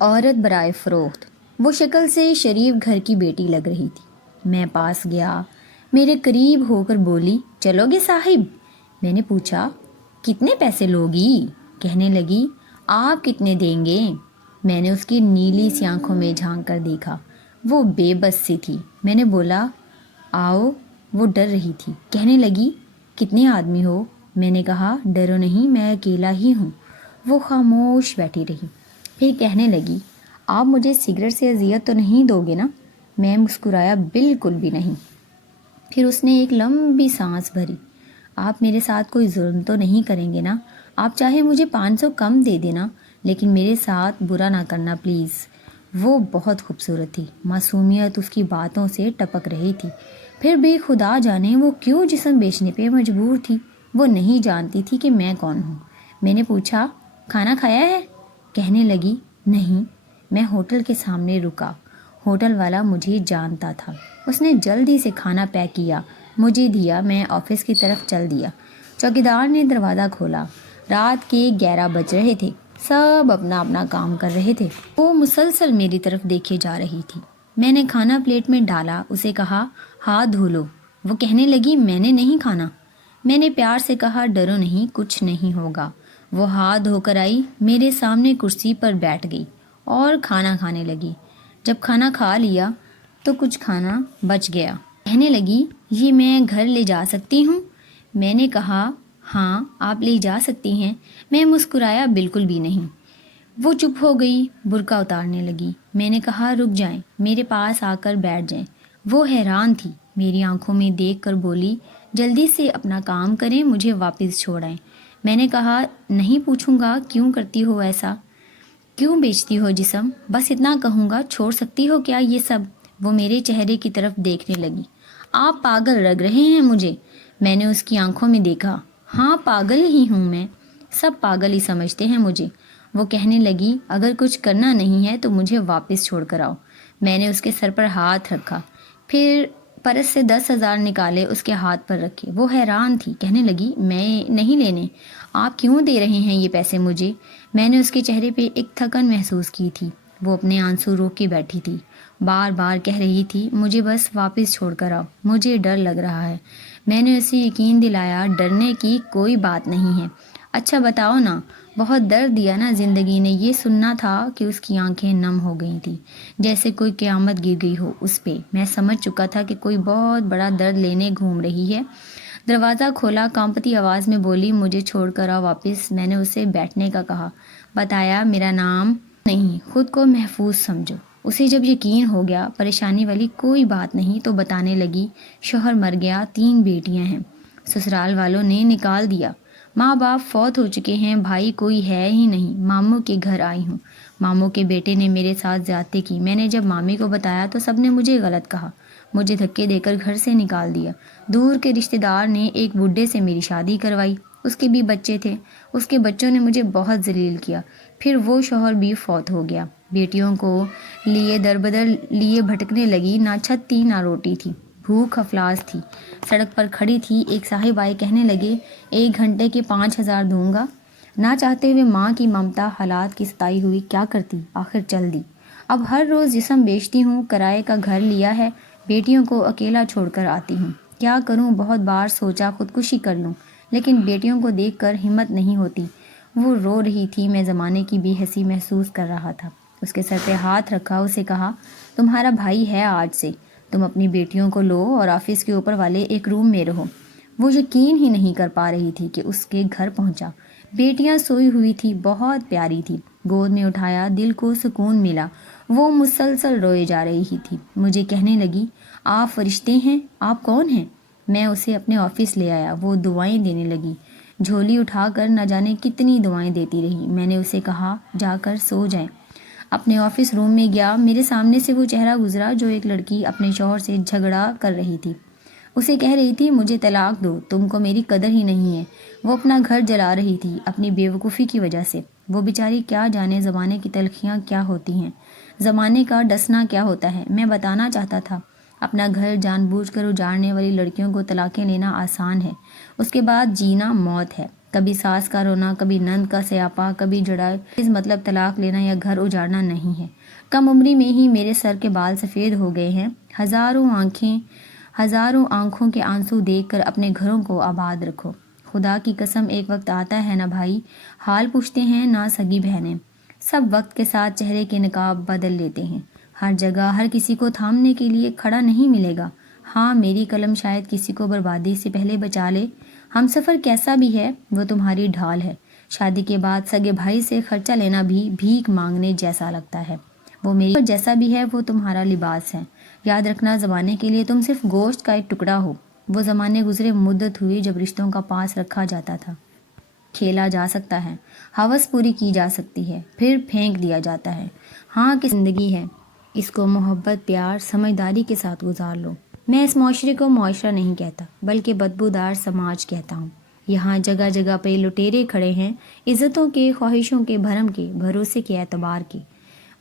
عورت برائے فروخت۔ وہ شکل سے شریف گھر کی بیٹی لگ رہی تھی۔ میں پاس گیا، میرے قریب ہو کر بولی، چلو گے صاحب؟ میں نے پوچھا، کتنے پیسے لوگی؟ کہنے لگی، آپ کتنے دیں گے؟ میں نے اس کی نیلی سی آنکھوں میں جھانک کر دیکھا، وہ بے بس سی تھی۔ میں نے بولا، آؤ۔ وہ ڈر رہی تھی، کہنے لگی، کتنے آدمی ہو؟ میں نے کہا، ڈرو نہیں، میں اکیلا ہی ہوں۔ وہ خاموش بیٹھی رہی، پھر کہنے لگی، آپ مجھے سگریٹ سے اذیت تو نہیں دو گے نا؟ میں مسکرایا، بالکل بھی نہیں۔ پھر اس نے ایک لمبی سانس بھری، آپ میرے ساتھ کوئی ظلم تو نہیں کریں گے نا؟ آپ چاہے مجھے 500 کم دے دینا، لیکن میرے ساتھ برا نہ کرنا پلیز۔ وہ بہت خوبصورت تھی، معصومیت اس کی باتوں سے ٹپک رہی تھی، پھر بھی خدا جانے وہ کیوں جسم بیچنے پہ مجبور تھی۔ وہ نہیں جانتی تھی کہ میں کون ہوں۔ میں نے پوچھا، کھانا کھایا ہے؟ کہنے لگی، نہیں۔ میں ہوٹل کے سامنے رکا، ہوٹل والا مجھے جانتا تھا۔ اس نے جلدی سے کھانا پیک کیا، مجھے دیا، میں آفس کی طرف چل دیا۔ چوکیدار نے دروازہ کھولا، رات کے 11 بج رہے تھے، سب اپنا اپنا کام کر رہے تھے۔ وہ مسلسل میری طرف دیکھے جا رہی تھی۔ میں نے کھانا پلیٹ میں ڈالا، اسے کہا، ہاتھ دھو لو۔ وہ کہنے لگی، میں نے نہیں کھانا۔ میں نے پیار سے کہا، ڈرو نہیں، کچھ نہیں ہوگا۔ وہ ہاتھ دھو کر آئی، میرے سامنے کرسی پر بیٹھ گئی اور کھانا کھانے لگی۔ جب کھانا کھا لیا تو کچھ کھانا بچ گیا۔ کہنے لگی، یہ میں گھر لے جا سکتی ہوں؟ میں نے کہا، ہاں آپ لے جا سکتی ہیں۔ میں مسکرایا، بالکل بھی نہیں۔ وہ چپ ہو گئی، برقع اتارنے لگی۔ میں نے کہا، رک جائیں، میرے پاس آ کر بیٹھ جائیں۔ وہ حیران تھی، میری آنکھوں میں دیکھ کر بولی، جلدی سے اپنا کام کریں، مجھے واپس چھوڑائیں۔ میں نے کہا، نہیں پوچھوں گا کیوں کرتی ہو ایسا، کیوں بیچتی ہو جسم، بس اتنا کہوں گا، چھوڑ سکتی ہو کیا یہ سب؟ وہ میرے چہرے کی طرف دیکھنے لگی، آپ پاگل لگ رہے ہیں مجھے۔ میں نے اس کی آنکھوں میں دیکھا، ہاں پاگل ہی ہوں میں، سب پاگل ہی سمجھتے ہیں مجھے۔ وہ کہنے لگی، اگر کچھ کرنا نہیں ہے تو مجھے واپس چھوڑ کر آؤ۔ میں نے اس کے سر پر ہاتھ رکھا، پھر پرس سے 10,000 نکالے اس کے ہاتھ پر رکھے۔ وہ حیران تھی، کہنے لگی، میں نہیں لینے، آپ کیوں دے رہے ہیں یہ پیسے مجھے؟ میں نے اس کے چہرے پہ ایک تھکن محسوس کی تھی، وہ اپنے آنسو روک کے بیٹھی تھی، بار بار کہہ رہی تھی، مجھے بس واپس چھوڑ کر آؤ، مجھے ڈر لگ رہا ہے۔ میں نے اسے یقین دلایا، ڈرنے کی کوئی بات نہیں ہے۔ اچھا بتاؤ نا، بہت درد دیا نا زندگی نے؟ یہ سننا تھا کہ اس کی آنکھیں نم ہو گئی تھیں، جیسے کوئی قیامت گر گئی ہو اس پہ۔ میں سمجھ چکا تھا کہ کوئی بہت بڑا درد لینے گھوم رہی ہے۔ دروازہ کھولا، کانپتی آواز میں بولی، مجھے چھوڑ کر آؤ واپس۔ میں نے اسے بیٹھنے کا کہا، بتایا، میرا نام نہیں، خود کو محفوظ سمجھو۔ اسے جب یقین ہو گیا پریشانی والی کوئی بات نہیں تو بتانے لگی، شوہر مر گیا، 3 بیٹیاں ہیں، سسرال والوں نے نکال دیا، ماں باپ فوت ہو چکے ہیں، بھائی کوئی ہے ہی نہیں، ماموں کے گھر آئی ہوں، ماموں کے بیٹے نے میرے ساتھ زیادتی کی۔ میں نے جب مامی کو بتایا تو سب نے مجھے غلط کہا، مجھے دھکے دے کر گھر سے نکال دیا۔ دور کے رشتہ دار نے ایک بڈھے سے میری شادی کروائی، اس کے بھی بچے تھے، اس کے بچوں نے مجھے بہت ذلیل کیا، پھر وہ شوہر بھی فوت ہو گیا۔ بیٹیوں کو لیے در بدر لیے بھٹکنے لگی، نہ چھت تھی نہ روٹی تھی، بھوک افلاس تھی، سڑک پر کھڑی تھی۔ ایک صاحب آئے، کہنے لگے، 1 گھنٹے کے 5,000 دوں گا۔ نہ چاہتے ہوئے ماں کی ممتا حالات کی ستائی ہوئی، کیا کرتی، آخر چل دی۔ اب ہر روز جسم بیچتی ہوں، کرائے کا گھر لیا ہے، بیٹیوں کو اکیلا چھوڑ کر آتی ہوں، کیا کروں؟ بہت بار سوچا خودکشی کر لوں، لیکن بیٹیوں کو دیکھ کر ہمت نہیں ہوتی۔ وہ رو رہی تھی، میں زمانے کی بے حسی محسوس کر رہا تھا۔ اس کے سر پہ ہاتھ رکھا، اسے کہا، تمہارا بھائی ہے آج سے، تم اپنی بیٹیوں کو لو اور آفس کے اوپر والے ایک روم میں رہو۔ وہ یقین ہی نہیں کر پا رہی تھی کہ اس کے گھر پہنچا۔ بیٹیاں سوئی ہوئی تھی، بہت پیاری تھی، گود میں اٹھایا، دل کو سکون ملا۔ وہ مسلسل روئے جا رہی تھی، مجھے کہنے لگی، آپ فرشتے ہیں، آپ کون ہیں؟ میں اسے اپنے آفس لے آیا، وہ دعائیں دینے لگی، جھولی اٹھا کر نہ جانے کتنی دعائیں دیتی رہی۔ میں نے اسے کہا، جا کر سو جائیں۔ اپنے آفس روم میں گیا، میرے سامنے سے وہ چہرہ گزرا جو ایک لڑکی اپنے شوہر سے جھگڑا کر رہی تھی، اسے کہہ رہی تھی، مجھے طلاق دو، تم کو میری قدر ہی نہیں ہے۔ وہ اپنا گھر جلا رہی تھی اپنی بے وقوفی کی وجہ سے۔ وہ بیچاری کیا جانے زمانے کی تلخیاں کیا ہوتی ہیں، زمانے کا ڈسنا کیا ہوتا ہے۔ میں بتانا چاہتا تھا، اپنا گھر جان بوجھ کر اجاڑنے والی لڑکیوں کو طلاقیں لینا آسان ہے، اس کے بعد جینا موت ہے۔ کبھی ساس کا رونا، کبھی نند کا سیاپا، کبھی جڑا، اس مطلب طلاق لینا یا گھر اجاڑنا نہیں ہے۔ کم عمری میں ہی میرے سر کے بال سفید ہو گئے ہیں۔ ہزاروں آنکھوں کے آنسو دیکھ کر اپنے گھروں کو آباد رکھو۔ خدا کی قسم ایک وقت آتا ہے نا بھائی، حال پوچھتے ہیں نہ سگی بہنیں، سب وقت کے ساتھ چہرے کے نقاب بدل لیتے ہیں۔ ہر جگہ ہر کسی کو تھامنے کے لیے کھڑا نہیں ملے گا۔ ہاں، میری قلم شاید کسی کو بربادی سے پہلے بچا لے۔ ہم سفر کیسا بھی ہے وہ تمہاری ڈھال ہے۔ شادی کے بعد سگے بھائی سے خرچہ لینا بھی بھیک مانگنے جیسا لگتا ہے۔ وہ میری جیسا بھی ہے وہ تمہارا لباس ہے۔ یاد رکھنا، زمانے کے لیے تم صرف گوشت کا ایک ٹکڑا ہو۔ وہ زمانے گزرے، مدت ہوئی جب رشتوں کا پاس رکھا جاتا تھا، کھیلا جا سکتا ہے، ہوس پوری کی جا سکتی ہے، پھر پھینک دیا جاتا ہے۔ ہاں کہ زندگی ہے، اس کو محبت، پیار، سمجھداری کے ساتھ گزار لو۔ میں اس معاشرے کو معاشرہ نہیں کہتا بلکہ بدبودار سماج کہتا ہوں۔ یہاں جگہ جگہ پہ لٹیرے کھڑے ہیں، عزتوں کے، خواہشوں کے، بھرم کے، بھروسے کے، اعتبار کے۔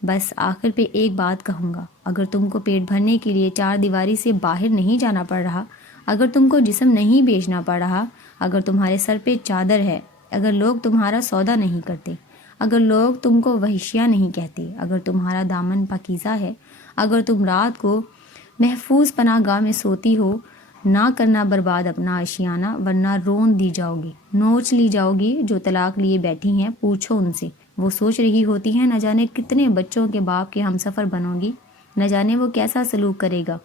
بس آخر پہ ایک بات کہوں گا، اگر تم کو پیٹ بھرنے کے لیے چار دیواری سے باہر نہیں جانا پڑ رہا، اگر تم کو جسم نہیں بیچنا پڑ رہا، اگر تمہارے سر پہ چادر ہے، اگر لوگ تمہارا سودا نہیں کرتے، اگر لوگ تم کو وحشیہ نہیں کہتے، اگر تمہارا دامن پاکیزہ ہے، اگر تم رات کو محفوظ پناہ گاہ میں سوتی ہو، نہ کرنا برباد اپنا آشیانہ، ورنہ رون دی جاؤ گی، نوچ لی جاؤ گی۔ جو طلاق لیے بیٹھی ہیں پوچھو ان سے، وہ سوچ رہی ہوتی ہیں نہ جانے کتنے بچوں کے باپ کے ہم سفر بنو گی، نہ جانے وہ کیسا سلوک کرے گا،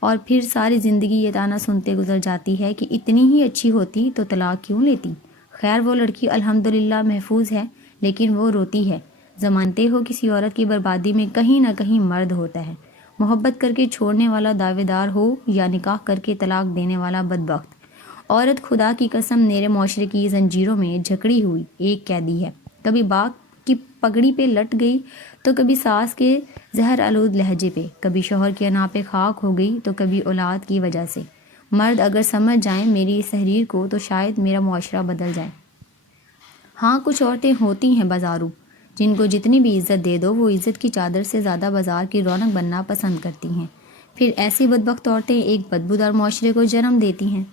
اور پھر ساری زندگی یہ طعنہ سنتے گزر جاتی ہے کہ اتنی ہی اچھی ہوتی تو طلاق کیوں لیتی۔ خیر وہ لڑکی الحمدللہ محفوظ ہے، لیکن وہ روتی ہے۔ زمانتے ہو کسی عورت کی بربادی میں کہیں نہ کہیں مرد ہوتا ہے، محبت کر کے چھوڑنے والا دعوے دار ہو یا نکاح کر کے طلاق دینے والا بدبخت۔ عورت خدا کی قسم میرے معاشرے کی زنجیروں میں جکڑی ہوئی ایک قیدی ہے، کبھی باغ کی پگڑی پہ لٹ گئی تو کبھی ساس کے زہر آلود لہجے پہ، کبھی شوہر کے انا پہ خاک ہو گئی تو کبھی اولاد کی وجہ سے۔ مرد اگر سمجھ جائیں میری اس تحریر کو تو شاید میرا معاشرہ بدل جائے۔ ہاں کچھ عورتیں ہوتی ہیں بازارو، جن کو جتنی بھی عزت دے دو وہ عزت کی چادر سے زیادہ بازار کی رونق بننا پسند کرتی ہیں۔ پھر ایسی بدبخت عورتیں ایک بدبودار معاشرے کو جنم دیتی ہیں۔